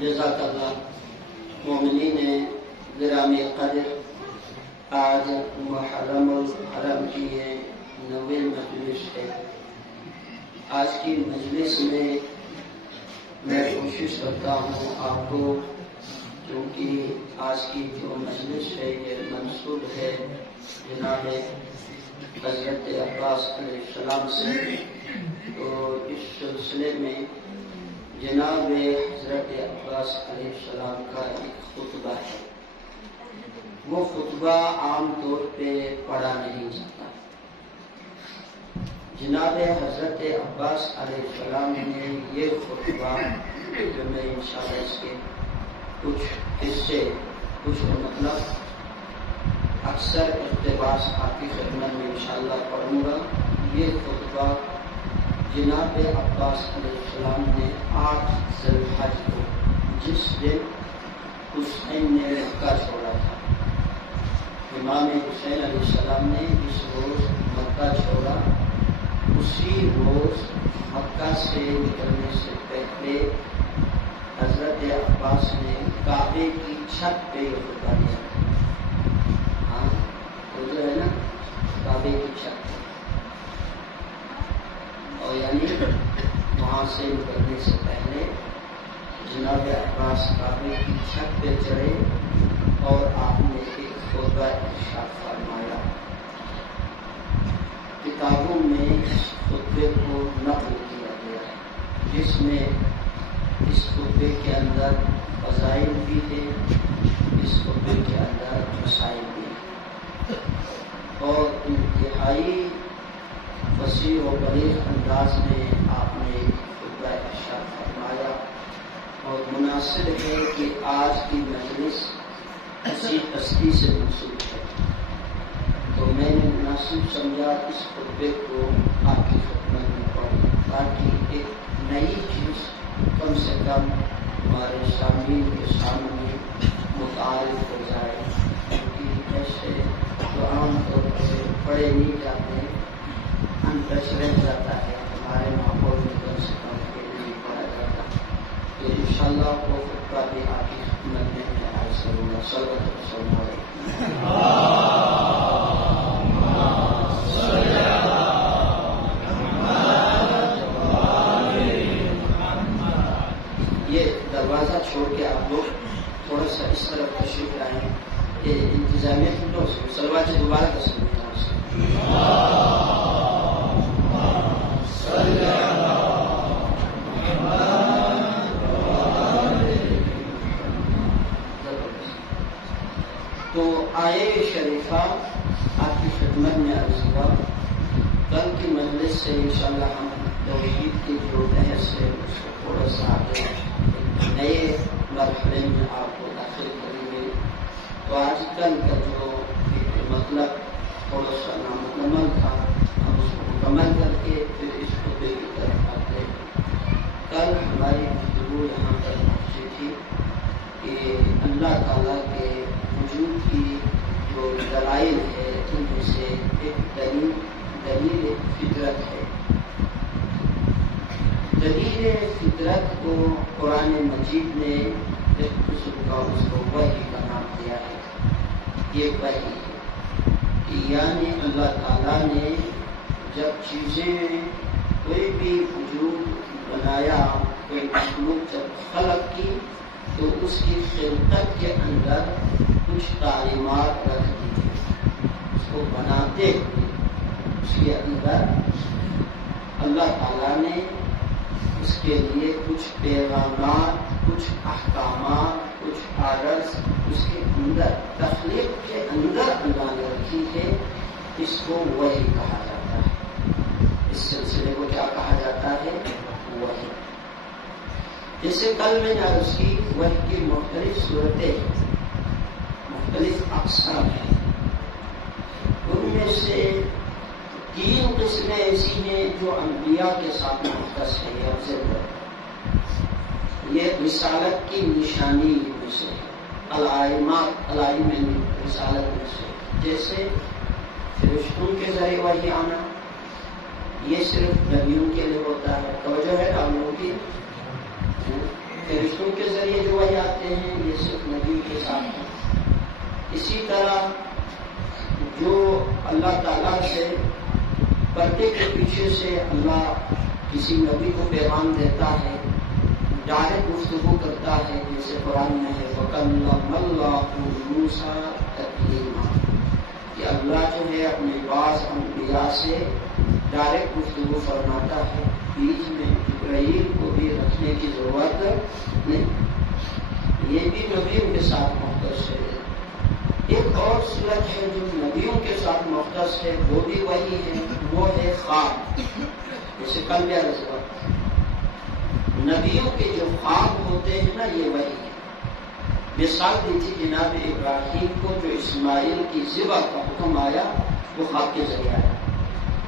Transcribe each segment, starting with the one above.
جزاک اللہ. مومنین گرامی قدر، آج محرم الحرم کی یہ 9ویں مجلس ہے. آج کی مجلس میں کوشش کرتا ہوں آپ کو، کیونکہ آج کی جو مجلس ہے یہ منسوب ہے جناب حضرت عباس علیہ السلام سے، تو اس سلسلے میں جناب حضرت عباس علیہ السلام کا ایک خطبہ ہے. وہ خطبہ عام طور پہ پڑھا نہیں جاتا. جناب حضرت عباس علیہ السلام نے یہ خطبہ، جو میں انشاءاللہ اس کے کچھ حصے، کچھ مطلب اکثر اقتباس آپ کی خدمت میں انشاءاللہ پڑھوں گا. یہ خطبہ جناب عباس علیہ السلام نے 8 ذی الحج کو، جس دن حسین نے مکہ چھوڑا تھا، امام حسین علیہ السلام نے اس روز مکہ چھوڑا. اسی روز مکہ سے نکلنے سے پہلے حضرت عباس نے کعبے کی چھت پہ یہ خطبہ دیا. ہاں تو جو ہے نا کعبے کی چھت پہ، اور یعنی وہاں سے نکلنے سے پہلے جناب عباس کعبے کی چھت پہ چڑھے اور آپ نے ایک خطبہ ارشاد فرمایا. کتابوں میں اس خطبے کو نقل کیا گیا ہے، جس میں اس خطبے کے اندر فضائل بھی ہے، اس خطبے کے اندر مسائل بھی ہے، اور انتہائی وسیع و بلیغ انداز میں آپ نے خطبہ ارشاد فرمایا. اور مناسب ہے کہ آج کی مجلس اسی ہستی سے منسوب ہے، تو میں نے مناسب سمجھا اس خطبے کو آپ کی خدمت میں پڑھوں، تاکہ ایک نئی چیز کم سے کم ہمارے سامعین کے سامنے متعارف ہو جائے، کیونکہ ایسے جو عام طور پر پڑھے نہیں جاتے، ان ٹچ رہ جاتا ہے ہمارے ماحول میں، کم سے کم نہیں پڑھا جاتا. تو انشاءاللہ وہ خطبہ بھی آپ کی خدمت میں عرض کروں گا. صلی اللہ علیہ یہ دروازہ چھوڑ کے آپ لوگ تھوڑا سا اس طرف تشریف لائیں. یہ انتظامیہ کی طرف سے سلوات سے دوبارہ تسلیم تو آئے شریفہ آپ کی خدمت میں عرض ہوا. کل کی مجلس سے انشاءاللہ ہم توحید کی جو بحث ہے اس کو تھوڑا سا آگے نئے مرحلے میں آپ کو داخل کریں گے. تو آج کل کا جو مطلب تھوڑا سا نامکمل تھا، ہم اس کو مکمل کر کے پھر اس کو کی طرف آتے ہیں. کل ہماری گفتگو یہاں پر پہنچی تھی کہ اللہ تعالیٰ کے وجود کی جو دلائل ہے ان میں سے ایک دلیل فطرت ہے. دلیل فطرت کو قرآن مجید نے ایک قسم کا اس کو وحی کا نام دیا ہے. یہ وحی ہے کہ یعنی اللہ تعالیٰ نے جب چیزیں کوئی بھی وجود بنایا، کوئی مخلوق جب خلق کی، تو اس کی خلقت کے اندر کچھ تعلیمات رکھ دی. اس کو بناتے ہوئے اس کے اندر اللہ تعالیٰ نے اس کے لیے کچھ پیغامات، کچھ احکامات، کچھ آرڈرز اس کے اندر، تخلیق کے اندر اللہ نے رکھی ہے. اس کو وحی کہا جاتا ہے. اس سلسلے کو کیا کہا جاتا ہے؟ وحی. جیسے کل میں نے عرض کی، وحی کی مختلف صورتیں ہیں، مختلف اقسام ہیں. ان میں سے 3 قسمیں ایسی ہیں جو انبیاء کے ساتھ مختص ہے یا ضرور. یہ رسالت کی نشانی میں سے علائم رسالت میں سے، جیسے فرشتوں کے ذریعے وحی آنا، یہ صرف نبیوں کے لیے ہوتا ہے. توجہ ہے آپ لوگوں کی؟ فرشتوں کے ذریعے جو وحی آتے ہیں یہ صرف نبیوں کے ساتھ ہیں. اسی طرح جو اللہ تعالیٰ سے پردے کے پیچھے سے اللہ کسی نبی کو پیغام دیتا ہے، ڈائریکٹ گفتگو کرتا ہے، جیسے قرآن میں ہے وَكَلَّمَ اللَّهُ مُوسَىٰ تَكْلِيمًا، کہ اللہ جو ہے اپنے بعض انبیاء سے ڈائریکٹ گفتگو فرماتا ہے، بیچ میں جبرائیل کو بھی رکھنے کی ضرورت نہیں. یہ بھی نبیوں کے ساتھ مختص ہے. ایک اور صورت ہے جو نبیوں کے ساتھ مختص ہے، وہ بھی وہی ہے، وہ ہے خواب. جیسے کل بھی عرض ہوا نبیوں کے جو خواب ہوتے ہیں نا یہ وہی ہے. مثال دی تھی جناب ابراہیم کو جو اسماعیل کی ذبح کا حکم آیا وہ خواب کے ذریعے آیا.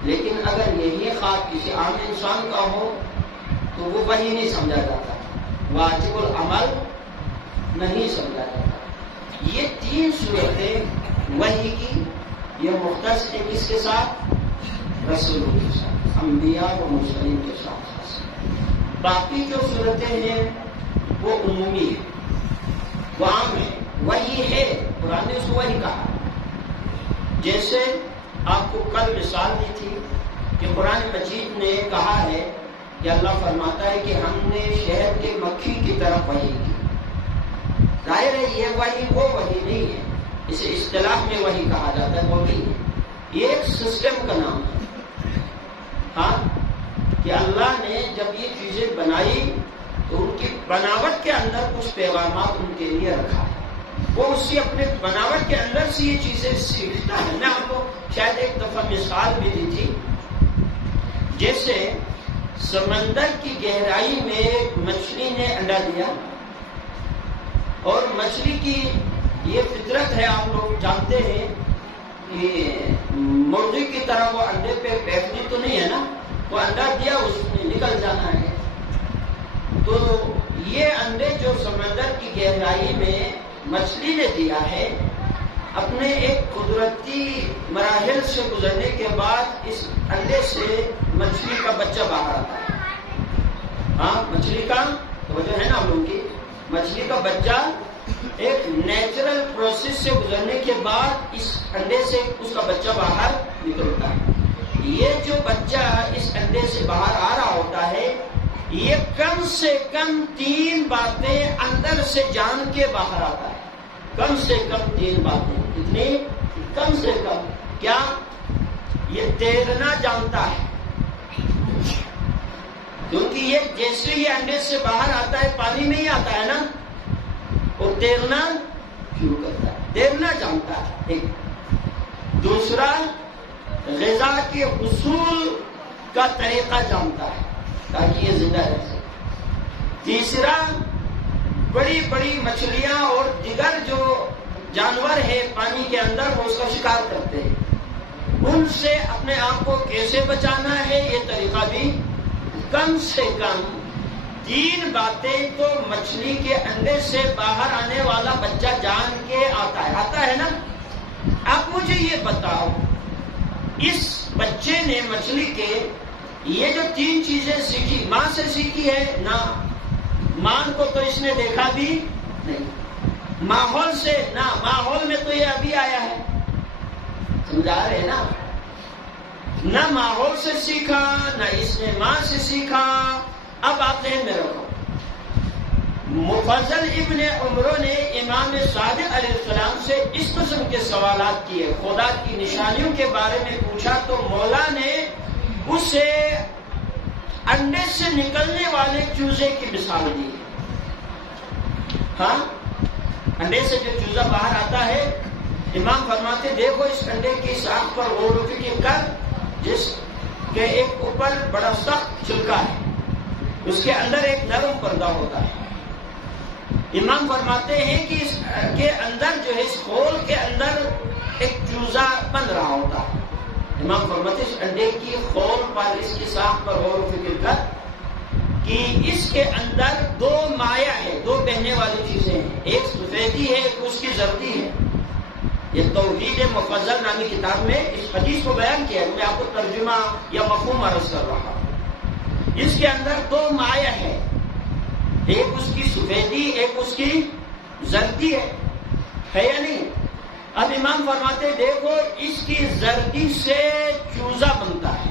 لیکن اگر یہی خواب کسی عام انسان کا ہو تو وہ وہی نہیں سمجھا جاتا، واجب العمل نہیں سمجھا جاتا. یہ تین صورتیں وحی کی یہ مختص ہے کس کے ساتھ؟ رسولوں کے ساتھ، انبیاء و مرسلین کے ساتھ. باقی جو صورتیں ہیں وہ عمومی ہیں، وہ عام ہے. وحی ہے، قرآن نے اس کو وحی کہا. جیسے آپ کو کل مثال دی تھی کہ قرآن مجید نے کہا ہے کہ اللہ فرماتا ہے کہ ہم نے شہد کے مکھی کی طرف وحی کی. ظاہر ہے یہ وحی وہ وحی نہیں ہے، اسے اصطلاح میں وحی کہا جاتا ہے، وہ نہیں ہے. یہ ایک سسٹم کا نام ہے. ہاں کہ اللہ نے جب یہ چیزیں بنائی تو ان کی بناوٹ کے اندر کچھ پیغامات ان کے لیے رکھا ہے. وہ اسی اپنے بناوٹ کے اندر سے یہ چیزیں سیکھتا ہے. میں آپ کو شاید ایک دفعہ مثال بھی دی تھی، جیسے سمندر کی گہرائی میں ایک مچھلی نے انڈا دیا، اور مچھلی کی یہ فطرت ہے، آپ لوگ جانتے ہیں کہ مرغی کی طرح وہ انڈے پہ بیٹھنی تو نہیں ہے نا، وہ انڈا دیا اس نے نکل جانا ہے. تو یہ انڈے جو سمندر کی گہرائی میں مچھلی نے دیا ہے، اپنے ایک قدرتی مراحل سے گزرنے کے بعد اس انڈے سے مچھلی کا بچہ باہر آتا ہے. ہاں مچھلی کا توجہ ہے نا ہم لوگوں کی، مچھلی کا بچہ ایک نیچرل پروسیس سے گزرنے کے بعد اس انڈے سے اس کا بچہ باہر نکلتا ہے. یہ جو بچہ اس انڈے سے باہر آ رہا ہوتا ہے یہ کم سے کم 3 باتیں اندر سے جان کے باہر آتا ہے. کم سے کم 3 باتیں. کتنی؟ کم سے کم. کیا؟ یہ تیرنا جانتا ہے، کیونکہ یہ جیسے ہی انڈے سے باہر آتا ہے پانی میں ہی آتا ہے نا، وہ تیرنا شروع کرتا ہے، تیرنا جانتا ہے. ایک دوسرا غذا کے حصول کا طریقہ جانتا ہے تاکہ یہ زندہ رہ سکے. تیسرا بڑی بڑی مچھلیاں اور دیگر جو جانور ہے پانی کے اندر وہ اس کا شکار کرتے ہیں، ان سے اپنے آپ کو کیسے بچانا ہے یہ طریقہ بھی کم سے کم 3 باتیں تو مچھلی کے انڈے سے باہر آنے والا بچہ جان کے آتا ہے نا. اب مجھے یہ بتاؤ اس بچے نے مچھلی کے یہ جو 3 چیزیں سیکھی، ماں سے سیکھی ہے نہ، ماں کو تو اس نے دیکھا بھی نہیں. ماحول سے نہ، ماحول میں تو یہ ابھی آیا ہے، سمجھا رہے نا. نہ ماحول سے سیکھا نہ اس نے ماں سے سیکھا. اب آپ ذہن میں رکھو، مفضل ابن عمرو نے امام صادق علیہ السلام سے اس قسم کے سوالات کیے، خدا کی نشانیوں کے بارے میں پوچھا تو مولا نے اسے انڈے سے نکلنے والے چوزے کی مثال دی. ہاں انڈے سے جو چوزا باہر آتا ہے، امام فرماتے دیکھو اس انڈے کی ساخ پر غور و فکر کر، جس کے ایک اوپر بڑا سخت چھلکا ہے، اس کے اندر ایک نرم پردہ ہوتا ہے. امام فرماتے ہیں کہ اس کے اندر جو ہے اس خول کے اندر ایک چوزا بن رہا ہوتا ہے. امام فرماتے اس انڈے کی خول پر، اس کی ساخ پر غور و فکر کر کہ اس کے اندر 2 مائع ہے، 2 بہنے والی چیزیں ہیں، ایک سفیدی ہے ایک اس کی زردی ہے. یہ توحید مفضل نامی کتاب میں اس حدیث کو بیان کیا ہے. میں آپ کو ترجمہ یا مفہوم عرض کر رہا ہوں. اس کے اندر دو مائع ہے، ایک اس کی سفیدی، ایک اس کی زردی ہے یا نہیں؟ اب امام فرماتے دیکھو اس کی زردی سے چوزا بنتا ہے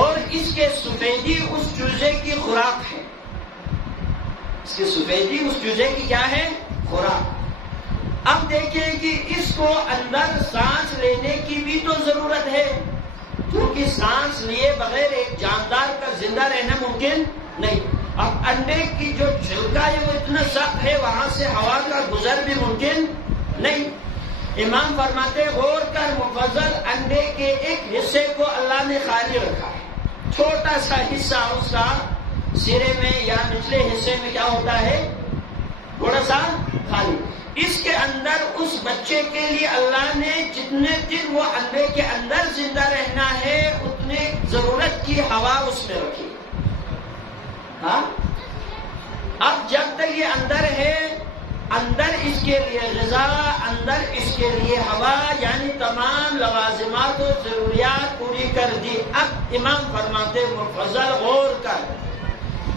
اور اس کے سفیدی اس چوزے کی خوراک ہے. اس کی سفیدی اس چوزے کی کیا ہے؟ خوراک. اب دیکھیں کہ اس کو اندر سانس لینے کی بھی تو ضرورت ہے، کیونکہ سانس لیے بغیر ایک جاندار کا زندہ رہنا ممکن نہیں. اب انڈے کی جو چھلکا ہے وہ اتنا سخت ہے، وہاں سے ہوا کا گزر بھی ممکن نہیں. امام فرماتے غور کر مفضل انڈے کے ایک حصے کو اللہ نے خالی رکھا ہے، چھوٹا سا حصہ اس کا سرے میں یا نچلے حصے میں کیا ہوتا ہے؟ تھوڑا سا خالی. اس کے اندر اس بچے کے لیے اللہ نے جتنے دن وہ انڈے کے اندر زندہ رہنا ہے اتنے ضرورت کی ہوا اس میں رکھی. ہاں، اب جب تک یہ اندر ہے، اندر اس کے لیے غذا، اندر اس کے لیے ہوا، یعنی تمام لوازمات و ضروریات پوری کر دی. اب امام فرماتے مفضل غور کر،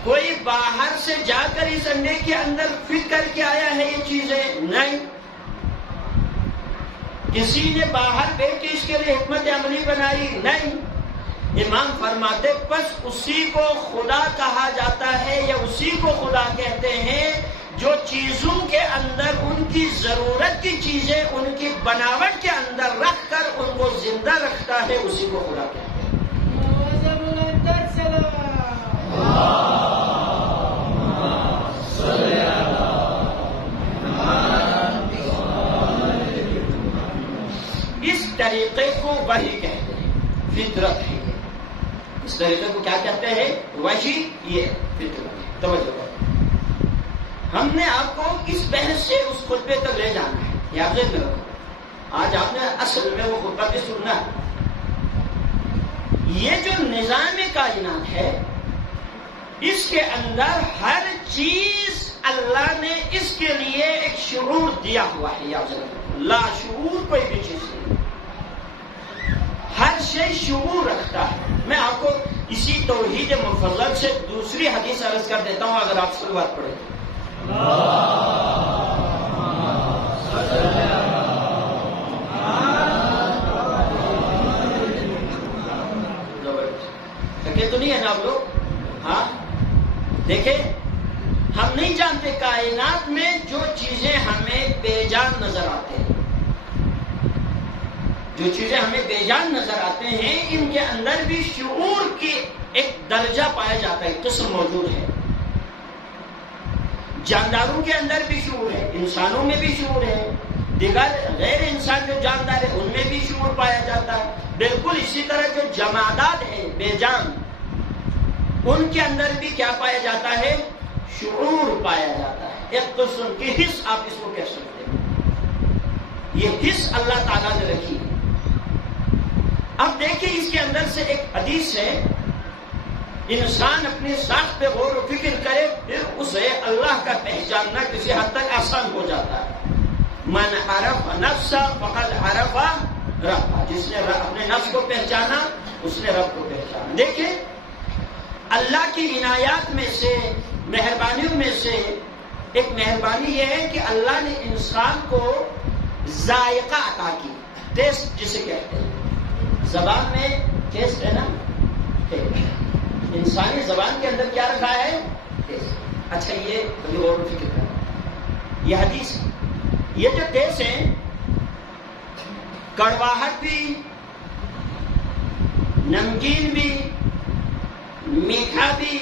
کوئی باہر سے جا کر اس انڈے کے اندر فٹ کر کے آیا ہے یہ چیزیں؟ نہیں. کسی نے باہر بیٹھ کے اس کے لیے حکمت عملی بنائی؟ نہیں. امام فرماتے پس اسی کو خدا کہا جاتا ہے یا اسی کو خدا کہتے ہیں جو چیزوں کے اندر ان کی ضرورت کی چیزیں ان کی بناوٹ کے اندر رکھ کر ان کو زندہ رکھتا ہے، اسی کو خدا کہتے ہیں. اس طریقے کو وحی کہتے ہیں، فطرت ہے. اس طریقے کو کیا کہتے ہیں؟ وحی. یہ فطرت ہے. توجہ کرو، ہم نے آپ کو اس بحث سے اس خطبے تک لے جانا ہے. یاد رکھو آج آپ نے اصل میں وہ خطبہ بھی سننا ہے. یہ جو نظام کائنات ہے اس کے اندر ہر چیز اللہ نے اس کے لیے ایک شعور دیا ہوا ہے. یاد رکھو لا شعور کوئی بھی چیز نہیں، ہر شے شعور رکھتا ہے. میں آپ کو اسی توحید مفضل سے دوسری حدیث عرض کر دیتا ہوں اگر آپ سلوات پڑھیں. تو نہیں ہے نا آپ لوگ؟ ہاں دیکھیں، ہم نہیں جانتے کائنات میں جو چیزیں ہمیں بے جان نظر آتے ہیں، جو چیزیں ہمیں بے جان نظر آتے ہیں ان کے اندر بھی شعور کی ایک درجہ پایا جاتا ہے، قسم موجود ہے. جانداروں کے اندر بھی شعور ہے، انسانوں میں بھی شعور ہے، دیگر غیر انسان جو جاندار ہے ان میں بھی شعور پایا جاتا ہے. بالکل اسی طرح جو جمادات ہیں بے جان، ان کے اندر بھی کیا پایا جاتا ہے؟ شعور پایا جاتا ہے. ایک قسم کی حس آپ اس کو کہہ سکتے ہیں. یہ حس اللہ تعالیٰ نے رکھی ہے. اب دیکھیں اس کے اندر سے ایک حدیث ہے، انسان اپنی ساخت پہ غور و فکر کرے پھر اسے اللہ کا پہچاننا کسی حد تک آسان ہو جاتا ہے. من عرف نفس فقد عرف رب، جس نے اپنے نفس کو پہچانا اس نے رب کو پہچانا. دیکھیں اللہ کی عنایات میں سے، مہربانیوں میں سے ایک مہربانی یہ ہے کہ اللہ نے انسان کو ذائقہ عطا کی، ٹیسٹ جسے کہتے ہیں. زبان میں ٹیسٹ ہے نا، انسانی زبان کے اندر کیا رکھا ہے؟ ٹیسٹ. اچھا یہ کبھی غور و فکر کریں، یہ حدیث ہے. یہ جو ٹیسٹ ہے کڑواہٹ بھی، نمکین بھی، میٹھا بھی،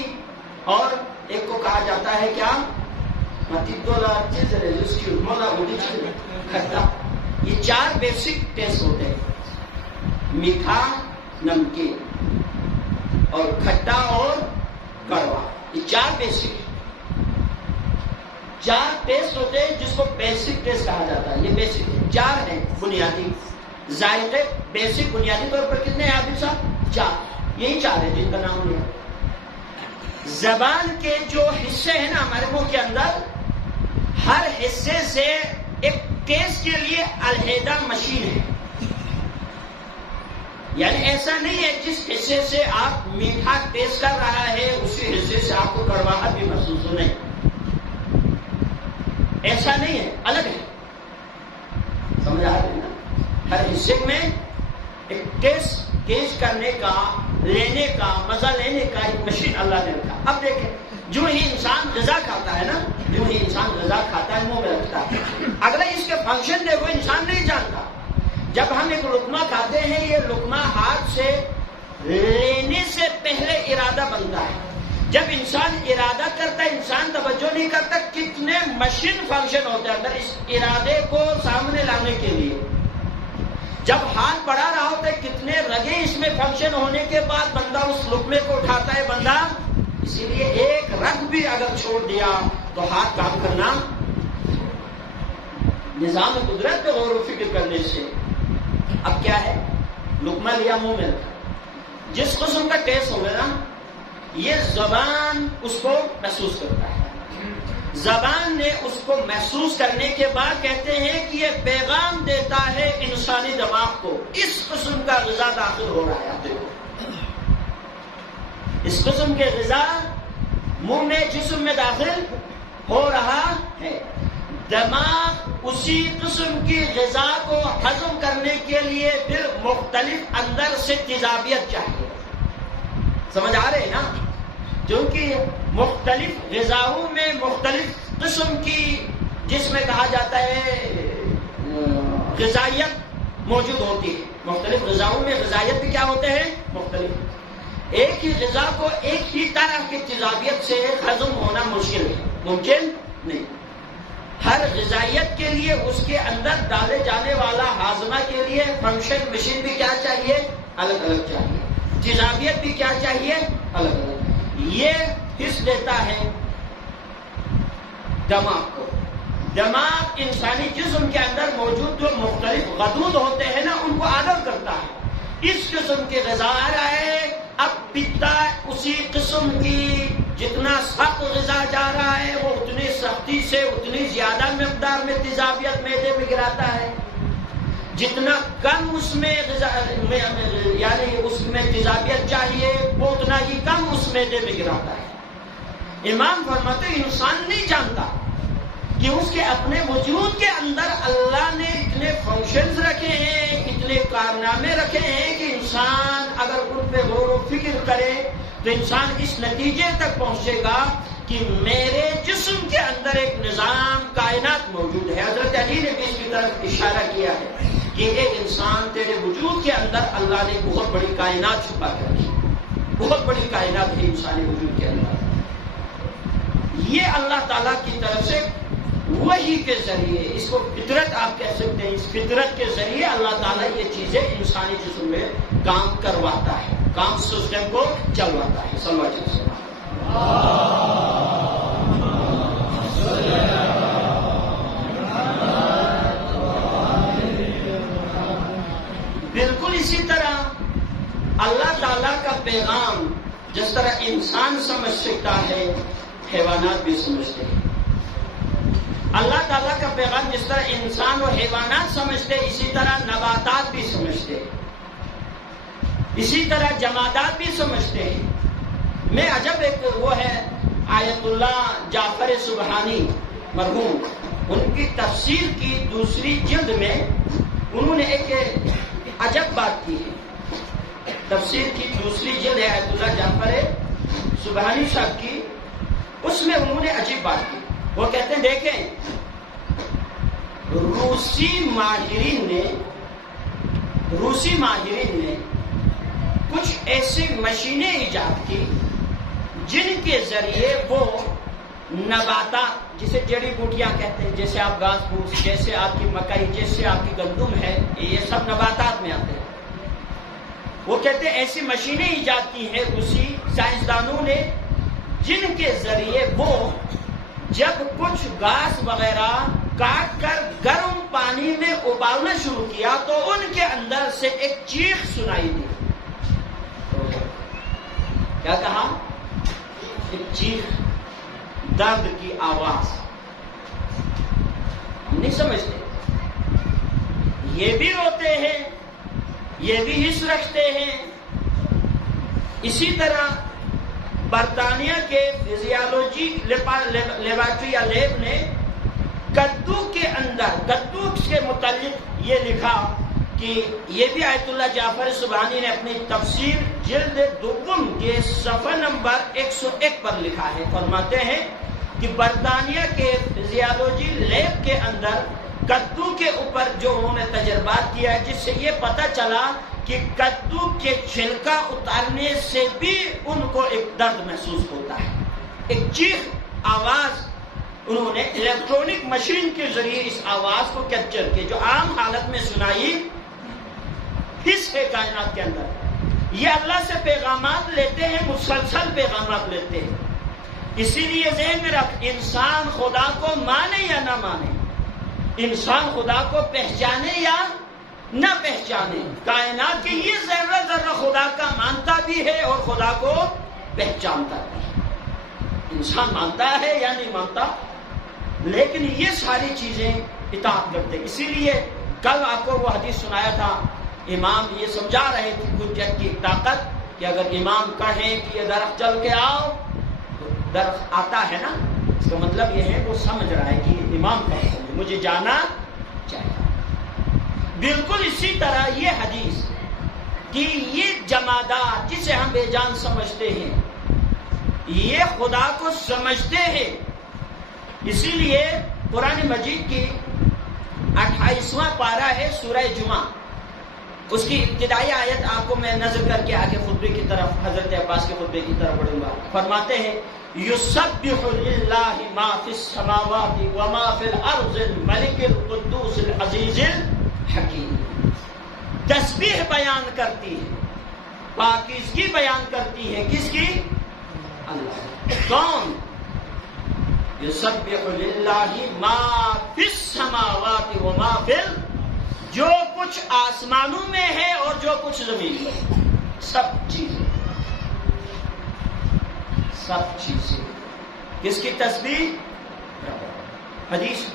اور ایک کو کہا جاتا ہے کیا؟ یہ چار بیسک ٹیسٹ ہوتے ہیں، میٹھا، نمکین اور کھٹا اور کڑوا. یہ چار بیسک چار ٹیسٹ ہوتے ہیں جس کو بیسک ٹیسٹ کہا جاتا ہے. یہ بیسک چار ہیں بنیادی ذائقے. بیسک بنیادی طور پر کتنے ہیں عادل صاحب؟ چار. یہی چار ہیں جن کا نام لیا. زبان کے جو حصے ہیں نا ہمارے منہ کے اندر، ہر حصے سے ایک ٹیسٹ کے لیے علیحدہ مشین ہے. یعنی ایسا نہیں ہے جس حصے سے آپ میٹھا ٹیسٹ کر رہا ہے اسی حصے سے آپ کو کڑواہٹ بھی محسوس ہو. نہیں، ایسا نہیں ہے، الگ ہے. سمجھ آ رہی ہے نا؟ ہر حصے میں ایک ٹیسٹ کرنے کا، لینے کا، مزہ لینے کا ایک مشین اللہ نے رکھا. اب دیکھیں، جو ہی انسان غذا کھاتا ہے نا، جو ہی انسان غذا کھاتا ہے منہ میں رکھتا ہے، اگلا اس کے فنکشن دیکھو انسان نہیں جانتا. جب ہم ایک لقمہ کھاتے ہیں، یہ لقمہ ہاتھ سے لینے سے پہلے ارادہ بنتا ہے. جب انسان ارادہ کرتا ہے، انسان توجہ نہیں کرتا کتنے مشین فنکشن ہوتے ہیں اندر اس ارادے کو سامنے لانے کے لیے. جب ہاتھ بڑھا رہا ہوتا ہے کتنے رگیں اس میں فنکشن ہونے کے بعد بندہ اس لقمے کو اٹھاتا ہے. بندہ اسی لیے ایک رگ بھی اگر چھوڑ دیا تو ہاتھ کام کرنا. نظام قدرت پہ غور و فکر کرنے سے اب کیا ہے، لقمہ لیا منہ میں رکھا، جس قسم کا ٹیسٹ ہوگا نا یہ زبان اس کو محسوس کرتا ہے. زبان نے اس کو محسوس کرنے کے بعد کہتے ہیں کہ یہ پیغام دیتا ہے انسانی دماغ کو اس قسم کا غذا داخل ہو رہا ہے. آپ دیکھو اس قسم کے غذا منہ میں جسم میں داخل ہو رہا ہے. دماغ اسی قسم کی غذا کو ہضم کرنے کے لیے پھر مختلف اندر سے تیزابیت چاہیے. سمجھ آ رہے نا؟ کیونکہ مختلف غذاؤں میں مختلف قسم کی جس میں کہا جاتا ہے غذائیت موجود ہوتی ہے. مختلف غذاؤں میں غذائیت بھی کیا ہوتے ہیں؟ مختلف. ایک ہی غذا کو ایک ہی طرح کی تیزابیت سے ہضم ہونا مشکل ہے، ممکن نہیں. ہر غذائیت کے لیے اس کے اندر ڈالے جانے والا ہاضمہ کے لیے فنکشن مشین بھی کیا چاہیے؟ الگ الگ چاہیے. تیزابیت بھی کیا چاہیے؟ الگ الگ. یہ حص دیتا ہے دماغ کو. دماغ انسانی جسم کے اندر موجود جو مختلف غدود ہوتے ہیں نا ان کو آدم کرتا ہے. اس قسم کے غذا آ رہا ہے، اب پیتا اسی قسم کی جتنا سخت غذا جا رہا ہے وہ اتنی سختی سے اتنی زیادہ مقدار میں تیزابیت معدے میں گراتا ہے. جتنا کم اس میں یعنی اس میں تیزابیت چاہیے وہ اتنا ہی کم اس معدے میں گراتا ہے. امام فرماتے ہیں انسان نہیں جانتا کہ اس کے اپنے وجود کے اندر اللہ نے اتنے فنکشنز رکھے ہیں، اتنے کارنامے رکھے ہیں کہ انسان اگر ان پہ غور و فکر کرے تو انسان اس نتیجے تک پہنچے گا کہ میرے جسم کے اندر ایک نظام کائنات موجود ہے. حضرت علی نے بھی اس کی طرف اشارہ کیا ہے کہ ایک انسان تیرے وجود کے اندر اللہ نے بہت بڑی کائنات چھپا کر رکھی، بہت بڑی کائنات ہے انسانی وجود کے اندر. یہ اللہ تعالیٰ کی طرف سے وحی کے ذریعے، اس کو فطرت آپ کہہ سکتے ہیں، اس فطرت کے ذریعے اللہ تعالیٰ یہ چیزیں انسانی جسم میں کام کرواتا ہے، کام سسٹم کو چلواتا ہے. صلی اللہ علیہ وسلم. بالکل اسی طرح اللہ تعالیٰ کا پیغام جس طرح انسان سمجھ سکتا ہے حیوانات بھی سمجھتے ہیں. اللہ تعالیٰ کا پیغام جس طرح انسان و حیوانات سمجھتے اسی طرح نباتات بھی سمجھتے ہیں، اسی طرح جمادات بھی سمجھتے ہیں. میں عجب ایک وہ ہے آیت اللہ جعفر سبحانی مرحوم، ان کی تفسیر کی دوسری جلد میں انہوں نے ایک عجب بات کی ہے. تفسیر کی دوسری جلد ہے آیت اللہ جعفر سبحانی صاحب کی، اس میں انہوں نے عجیب بات کی. وہ کہتے ہیں دیکھیں روسی ماہرین نے کچھ ایسی مشینیں ایجاد کی جن کے ذریعے وہ نباتات جسے جڑی بوٹیاں کہتے ہیں، جیسے آپ گھاس پھوس، جیسے آپ کی مکئی، جیسے آپ کی گندم ہے، یہ سب نباتات میں آتے ہیں. وہ کہتے ہیں ایسی مشینیں ایجاد کی ہیں روسی سائنسدانوں نے جن کے ذریعے وہ جب کچھ گھاس وغیرہ کاٹ کر گرم پانی میں ابالنا شروع کیا تو ان کے اندر سے ایک چیخ سنائی دی. کیا کہا؟ ایک چیخ، درد کی آواز. ہم نہیں سمجھتے یہ بھی روتے ہیں، یہ بھی حس رکھتے ہیں۔ اسی طرح برطانیہ کے فزیالوجی لیبارٹری یا لیب نے کدو کے اندر کدو کے متعلق یہ لکھا کہ یہ بھی آیت اللہ جعفر سبحانی نے اپنی تفسیر جلد دوم کے صفحہ نمبر 101 پر لکھا ہے۔ فرماتے ہیں کہ برطانیہ کے فزیالوجی لیب کے اندر کدو کے اوپر جو انہوں نے تجربات کیا ہے، جس سے یہ پتہ چلا کہ کدو کے چھلکا اتارنے سے بھی ان کو ایک درد محسوس ہوتا ہے، ایک چیخ آواز انہوں نے الیکٹرانک مشین کے ذریعے اس آواز کو کیپچر کیا جو عام حالت میں سنائی حص ہے کائنات کے اندر۔ یہ اللہ سے پیغامات لیتے ہیں، مسلسل پیغامات لیتے ہیں۔ اسی لیے ذہن میں رکھ، انسان خدا کو مانے یا نہ مانے، انسان خدا کو پہچانے یا نہ پہچانے، کائنات کے یہ ذرہ ذرہ خدا کا مانتا بھی ہے اور خدا کو پہچانتا بھی ہے۔ انسان مانتا ہے یا نہیں مانتا، لیکن یہ ساری چیزیں اطاعت کرتے۔ اسی لیے کل آپ کو وہ حدیث سنایا تھا، امام یہ سمجھا رہے تھے حجت کی طاقت کہ اگر امام کہیں کہ یہ درخت چل کے آؤ تو درخت آتا ہے نا، اس کا مطلب یہ ہے وہ سمجھ رہا ہے کہ امام کا حکم ہے، مجھے جانا چاہیے۔ بالکل اسی طرح یہ حدیث کہ یہ جمادات جسے ہم بے جان سمجھتے ہیں یہ خدا کو سمجھتے ہیں۔ اسی لیے قرآن مجید کی 28واں پارہ ہے سورہ جمعہ، اس کی ابتدائی آیت آپ کو میں نظر کر کے آگے خطبے کی طرف، حضرت عباس کے خطبے کی طرف بڑھوں گا۔ فرماتے ہیں یسبح للہ ما فی السماوات وما فی الارض الملک القدوس العزیز الحکیم۔ تسبیح بیان کرتی ہے، پاکیزگی بیان کرتی ہے، کس کی؟ اللہ۔ کون؟ یسبح للہ ما فی السماوات وما فی الارض، جو کچھ آسمانوں میں ہے اور جو کچھ زمین میں، سب چیزیں، سب چیزیں کس کی تسبیح؟ حدیث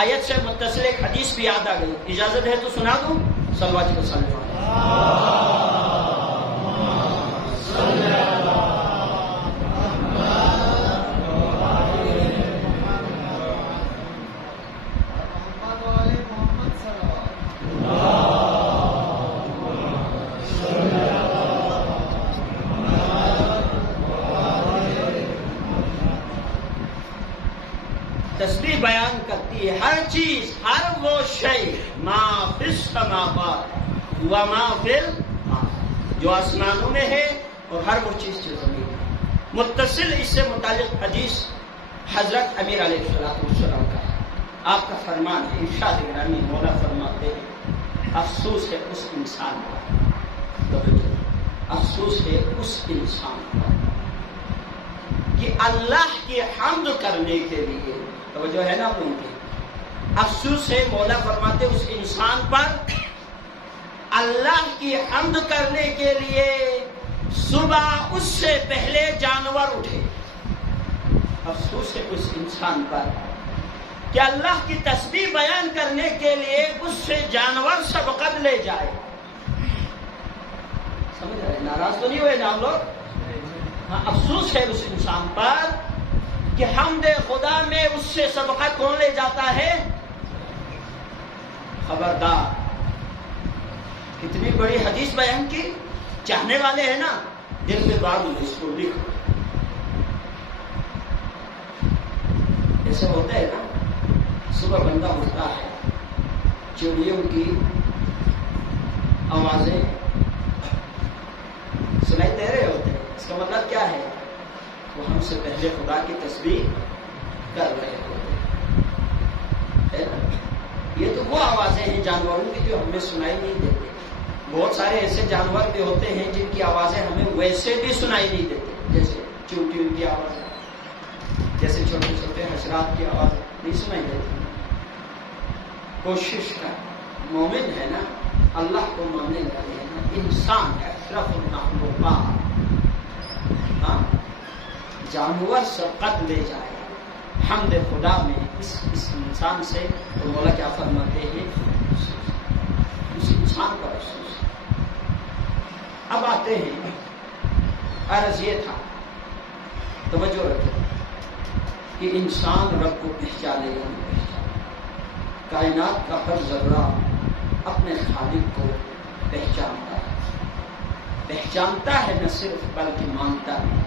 آیت سے متصل ایک حدیث بھی یاد آ گئی، اجازت ہے تو سنا دوں؟ صلوات و سلام تسبیح بیان کرتی ہے ہر چیز، ہر وہ شے ما فی السماوات و ما فی الارض، جو آسمانوں میں ہے اور ہر وہ چیز جو زمین میں۔ متصل اس سے متعلق حدیث حضرت امیر علیہ السلام کا ہے، آپ کا فرمان ہے، ارشاد گرامی مولا فرماتے ہیں افسوس ہے اس انسان پر، افسوس ہے اس انسان پر کہ اللہ کی حمد کرنے کے لیے، توجہ ہے نا ان کی، افسوس ہے مولا فرماتے اس انسان پر اللہ کی حمد کرنے کے لیے صبح اس سے پہلے جانور اٹھے۔ افسوس ہے اس انسان پر کہ اللہ کی تسبیح بیان کرنے کے لیے اس سے جانور سبقت لے جائے۔ سمجھ رہے؟ ناراض تو نہیں ہوئے نا ہم لوگ؟ ہاں، افسوس ہے اس انسان پر کہ حمد خدا میں اس سے سبقت کون لے جاتا ہے؟ خبردار، کتنی بڑی حدیث بیان کی، چاہنے والے ہیں نا دل کے بعد اس کو لکھو۔ ایسے ہوتا ہے نا، صبح بندہ اٹھتا ہے، چڑیوں کی آوازیں سنائی دے رہے ہوتے ہیں، اس کا مطلب کیا ہے؟ وہ ہم سے پہلے خدا کی تسبیح کر رہے ہوتے ہیں۔ یہ تو وہ آوازیں ہیں جانوروں کی جو ہمیں سنائی نہیں دیتے۔ بہت سارے ایسے جانور بھی ہوتے ہیں جن کی آوازیں ہمیں ویسے بھی سنائی نہیں دیتے، جیسے چونٹیوں کی آواز، جیسے چھوٹے چھوٹے حشرات کی آواز نہیں سنائی دیتی۔ کوشش کر، مومن ہے نا، اللہ کو ماننے والے ہیں نا، انسان ہے اشرف المخلوقات، ہاں، جانور سبقت لے جائے حمد خدا میں اس انسان سے، تو مولا کیا فرماتے ہیں؟ انسان کا افسوس ہے۔ اب آتے ہیں، عرض یہ تھا، توجہ رکھیں کہ انسان رب کو پہچانے یا نہیں پہچانے، کائنات کا ہر ذرہ اپنے خالق کو پہچانتا ہے، پہچانتا ہے نہ صرف بلکہ مانتا بھی۔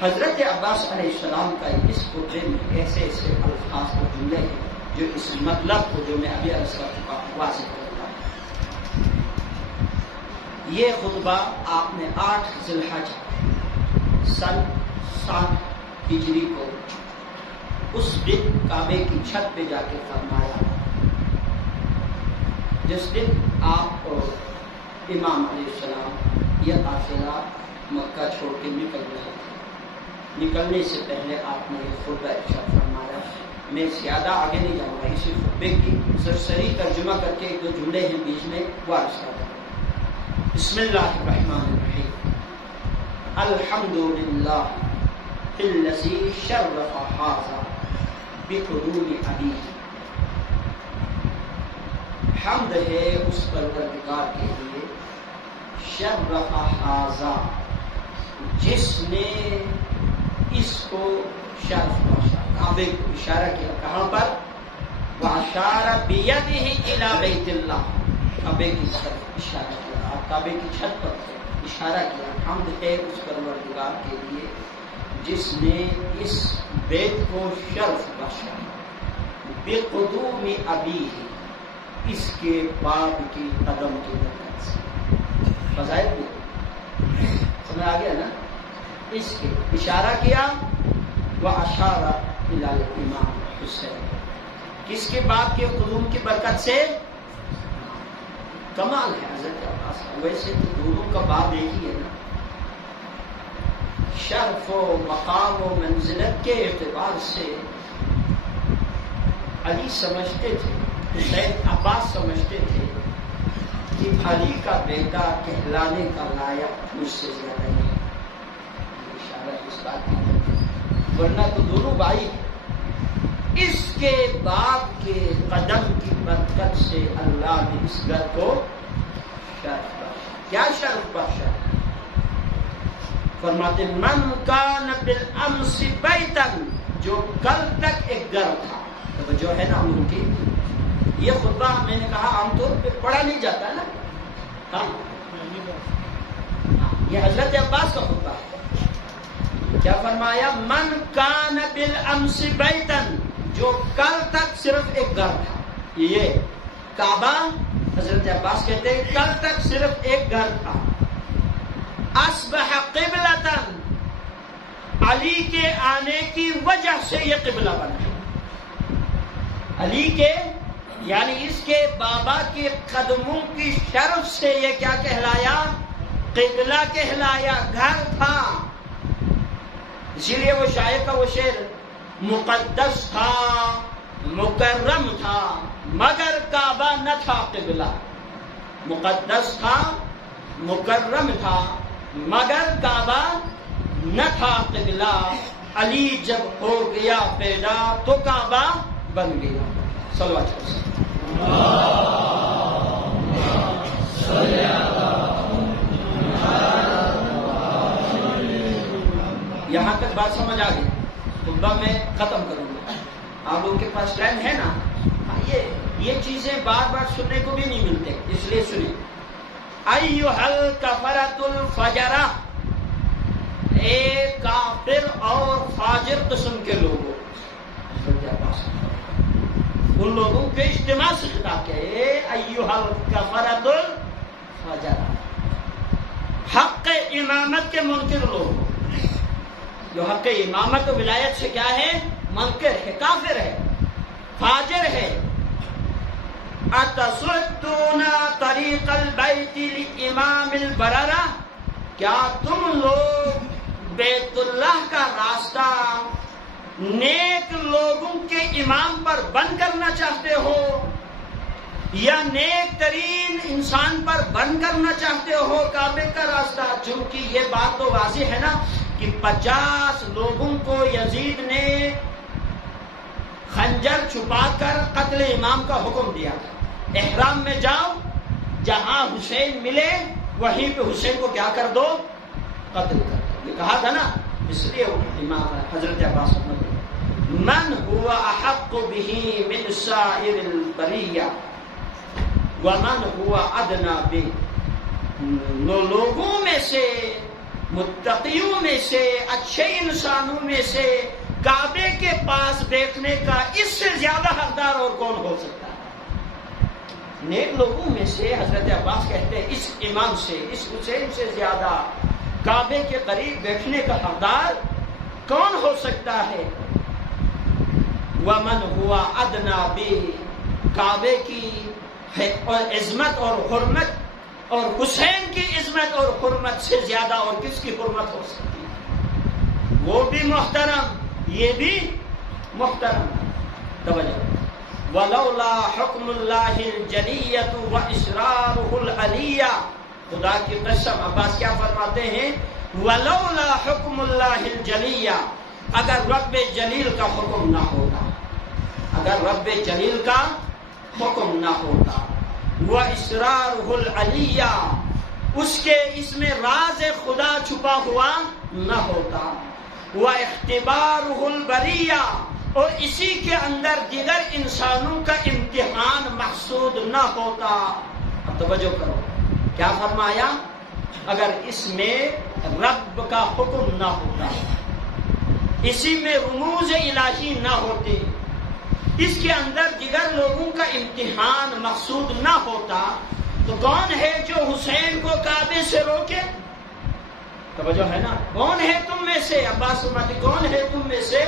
حضرت عباس علیہ السلام کا اس خطبے میں ایسے ایسے الفاظ اور جملے ہیں جو اس مطلب کو جو میں ابھی عرض کر چکا ہوں واضح کرتا ہوں۔ یہ خطبہ آپ نے 8 ذی الحجہ سن 7 ہجری کو اس دن کعبے کی چھت پہ جا کے فرمایا، جس دن آپ اور امام علیہ السلام یہ قافلہ مکہ چھوڑ کے نکل رہے تھے۔ نکلنے سے پہلے آپ نے یہ خطبہ ارشاد فرمایا۔ میں زیادہ آگے نہیں جاؤں گا، اسی خطبے کی سرسری ترجمہ کر کے 1-2 جملے ہیں بیچ میں وہ عرض کرتا ہوں۔ بسم اللہ الرحمن الرحیم، الحمدللہ الذی شرف ھذا بقدوم ابیہ۔ حمد ہے اس پروردگار کے لیے، شرف ھذا، جس نے اس کو شرف بخشا، کعبے کو اشارہ کیا، کہاں پر؟ وَأَشَارَ بِيَدِهِ إِلَى بَيْتِ اللَّهِ، کعبے کی طرف اشارہ کیا، آپ کعبے کی چھت پر تھے، اشارہ کیا۔ حمد ہے اس پروردگار کے لیے جس نے اس بیت کو شرف بخشا، بِقُدُومِ أَبِيهِ، اس کے باپ کی قدم کی برکت سے۔ فضائل بھی سمجھ آ گیا نا؟ اس کے اشارہ کیا، وَأَشَارَ إِلَى الْإِمَامِ حسین، کس کے باپ کے قدوم کی برکت سے؟ کمال ہے حضرت عباس کا، ویسے تو دونوں کا باپ ایک ہی ہے نا۔ شرف و مقام و منزلت کے اعتبار سے علی سمجھتے تھے، حسین عباس سمجھتے تھے کہ علی کا بیٹا کہلانے کا لائق مجھ سے زیادہ نہیں، اس بات کی، ورنہ تو دونوں بھائی ہیں۔ اس کے باپ کے قدم کی برکت سے اللہ نے اس گھر کو شرف بخشا۔ کیا شرف بخشا؟ فرماتے من کان بالامس بیتا، جو کل تک ایک گھر تھا۔ تو جو ہے نا ان کی یہ خطبہ میں نے کہا عام طور پہ پڑھا نہیں جاتا نا، ہاں یہ حضرت عباس کا خطبہ ہے۔ کیا فرمایا؟ من کان بالامس بیتا، جو کل تک صرف ایک گھر تھا۔ یہ کعبہ حضرت عباس کہتے ہیں کل تک صرف ایک گھر تھا۔ اصبح قبلۃ، علی کے آنے کی وجہ سے یہ قبلہ بنا۔ علی کے یعنی اس کے بابا کے قدموں کی شرف سے یہ کیا کہلایا؟ قبلہ کہلایا، گھر تھا۔ اسی لیے وہ شاعر کا وہ شعر، مقدس تھا مکرم تھا مگر کعبہ نہ تھا قبلہ، مقدس تھا مکرم تھا مگر کعبہ نہ تھا قبلہ، علی جب ہو گیا پیدا تو کعبہ بن گیا۔ صلوات یہاں تک بات سمجھ آ گئی؟ خطبہ میں ختم کروں گا، آپ لوگوں کے پاس ٹائم ہے نا؟ یہ چیزیں بار بار سننے کو بھی نہیں ملتے، اس لیے سنیں۔ ایھا الکفرۃ الفجرہ، اے کافر اور فاجر قسم کے لوگوں، ان لوگوں کے اجتماع سے خطاب کیا، اے ایھا الکفرۃ الفجرہ، حق امامت کے منکر لوگ، جو حق امامت و ولایت سے کیا ہے؟ منکر ہے، کافر ہے، فاجر ہے۔ اتصدون طریق البیت لامام البررہ، کیا تم لوگ بیت اللہ کا راستہ نیک لوگوں کے امام پر بند کرنا چاہتے ہو، یا نیک ترین انسان پر بند کرنا چاہتے ہو کعبے کا راستہ؟ چونکہ یہ بات تو واضح ہے نا کہ 50 لوگوں کو یزید نے خنجر چھپا کر قتل امام کا حکم دیا تھا، احرام میں جاؤ، جہاں حسین ملے وہیں پہ حسین کو کیا کر دو، قتل کر دو، یہ کہا تھا نا۔ اس لیے امام حضرت عباس من هو احق به من سائر البریہ ومن هو ادنی به، لوگوں میں سے، متقیوں میں سے، اچھے انسانوں میں سے کعبے کے پاس بیٹھنے کا اس سے زیادہ حقدار اور کون ہو سکتا ہے؟ نیک لوگوں میں سے حضرت عباس کہتے ہیں اس امام سے، اس حسین سے زیادہ کعبے کے قریب بیٹھنے کا حقدار کون ہو سکتا ہے؟ ومن ہوا ادنا بھی، کعبے کی اور عظمت اور حرمت اور حسین کی عظمت اور حرمت سے زیادہ اور کس کی حرمت ہو سکتی ہے؟ وہ بھی محترم، یہ بھی محترم۔ توجہ، ولولا حکم اللہ الجلیۃ واسرارہ العلیہ، خدا کی قسم عباس کیا فرماتے ہیں؟ ولولا حکم اللہ الجلیہ، اگر رب جلیل کا حکم نہ ہوتا، اگر رب جلیل کا حکم نہ ہوتا، واسرارہ العلیہ، اس کے اس میں راز خدا چھپا ہوا نہ ہوتا، واختبارہ البریہ، اور اسی کے اندر دیگر انسانوں کا امتحان محسود نہ ہوتا۔ اب توجہ کرو، کیا فرمایا؟ اگر اس میں رب کا حکم نہ ہوتا، اسی میں رموز الہی نہ ہوتے، اس کے اندر دیگر لوگوں کا امتحان مقصود نہ ہوتا، تو کون ہے جو حسین کو کعبے سے روکے؟ توجہ ہے نا؟ کون ہے تم میں سے، عباس فرماتے کون ہے تم میں سے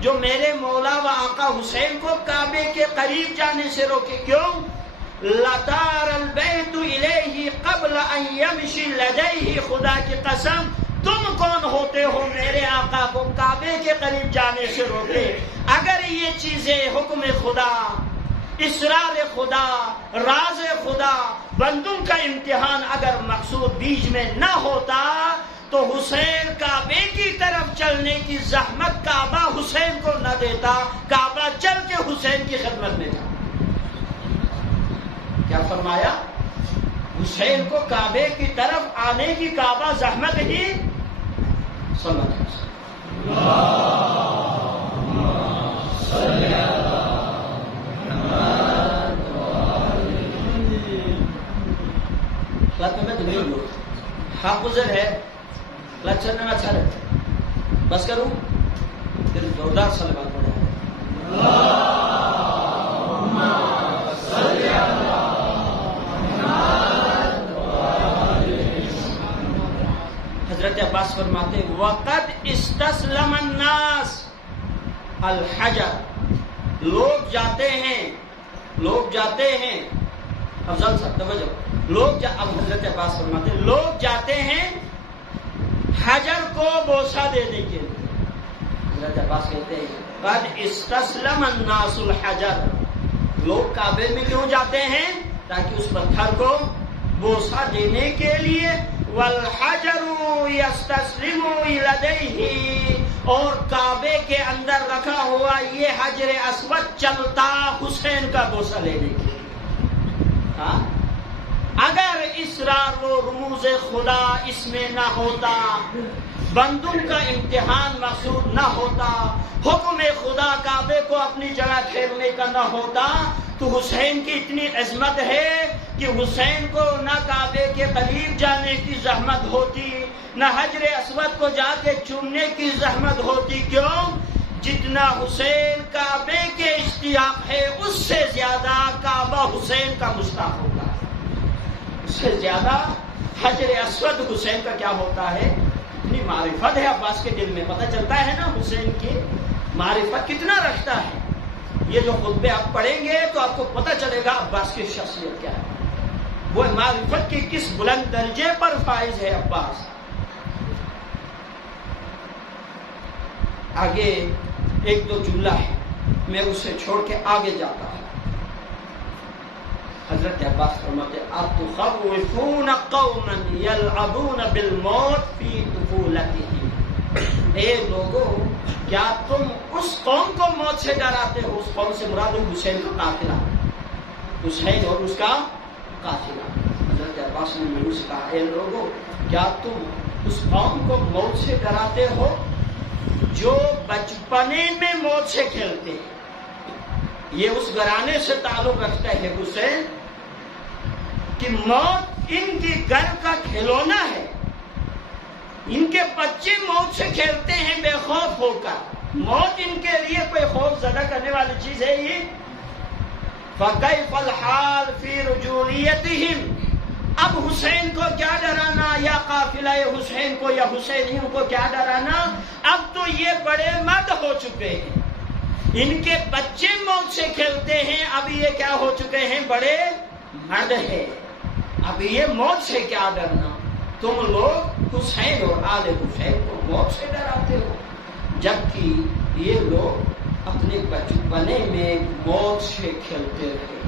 جو میرے مولا و آقا حسین کو کعبے کے قریب جانے سے روکے؟ کیوں؟ لَطَارَ الْبَيْتُ إِلَيْهِ قَبْلَ أَن يَمْشِ لَدَيْهِ، خدا کی قسم تم کون ہوتے ہو میرے آقا کو کعبے کے قریب جانے سے روکے؟ اگر یہ چیزیں حکم خدا، اسرار خدا، راز خدا، بندوں کا امتحان اگر مقصود بیچ میں نہ ہوتا تو حسین کعبے کی طرف چلنے کی زحمت کعبہ حسین کو نہ دیتا، کعبہ چل کے حسین کی خدمت میں جاتا۔ کیا فرمایا؟ حسین کو کعبے کی طرف آنے کی کعبہ زحمت ہی صلی اللہ علیہ وسلم۔ ہاں گزر ہے لگ چلنے میں اچھا لگتا ہے، بس کروں پھر زوردار سلمان پڑے۔ حضرت عباس فرماتے وقد استسلم الناس الحجر، لوگ جاتے ہیں افضل صاحب توجہ، اب حضرت عباس فرماتے لوگ جاتے ہیں حجر کو بوسہ دینے کے لیے۔ حضرت عباس کہتے ہیں قد استسلم الناس الحجر، لوگ کعبے میں کیوں جاتے ہیں؟ تاکہ اس پتھر کو بوسہ دینے کے لیے۔ والحجر یستسلم الیہ، اور کعبے کے اندر رکھا ہوا یہ حجر اسود چلتا حسین کا بوسہ لینے کے لیے۔ ہاں، اگر اسرار و رموز خدا اس میں نہ ہوتا، بندوں کا امتحان مقصود نہ ہوتا، حکم خدا کعبے کو اپنی جگہ ٹھہرنے کا نہ ہوتا، تو حسین کی اتنی عظمت ہے کہ حسین کو نہ کعبے کے قریب جانے کی زحمت ہوتی، نہ حجر اسود کو جا کے چومنے کی زحمت ہوتی۔ کیوں؟ جتنا حسین کعبے کے اشتیاق ہے اس سے زیادہ کعبہ حسین کا مشتاق ہوتا ہے، اس سے زیادہ حجر اسود حسین کا کیا ہوتا ہے؟ اتنی معرفت ہے عباس کے دل میں، پتہ چلتا ہے نا حسین کی معرفت کتنا رکھتا ہے۔ یہ جو خطبے آپ پڑھیں گے تو آپ کو پتہ چلے گا عباس کی شخصیت کیا ہے، وہ معرفت کی کس بلند درجے پر فائز ہے عباس۔ آگے ایک دو جملہ ہے، میں اسے چھوڑ کے آگے جاتا ہوں۔ حضرت عباس فرماتے اتخوفون قوما یلعبون بالموت فی طفولتہم، اے لوگوں کیا تم اس قوم کو موت سے ڈراتے ہو. اس قوم سے مراد حسین کا قافلہ، حسین اور اس کا قافلہ. حضرت عباس نے میرے سے کہا اے لوگوں کیا تم اس قوم کو موت سے ڈراتے ہو جو بچپنے میں موت سے کھیلتے ہیں. یہ اس گھرانے سے تعلق رکھتا ہے حسین کہ موت ان کی گھر کا کھلونا ہے. ان کے بچے موت سے کھیلتے ہیں بے خوف ہو کر. موت ان کے لیے کوئی خوف زدہ کرنے والی چیز ہے یہ. فَكَيْفَ الْحَالِ فِي رُجُولِيَّتِهِمْ. اب حسین کو کیا ڈرانا، یا قافلہ حسین کو یا حسینیوں کو کیا ڈرانا. اب تو یہ بڑے مرد ہو چکے ہیں، ان کے بچے موت سے کھیلتے ہیں. اب یہ کیا ہو چکے ہیں، بڑے مرد ہیں. اب یہ موت سے کیا ڈرنا. تم لوگ حسین اور آل حسین کو موت سے ڈراتے ہو، جبکہ یہ لوگ اپنے بچپنے میں موت سے کھیلتے رہے.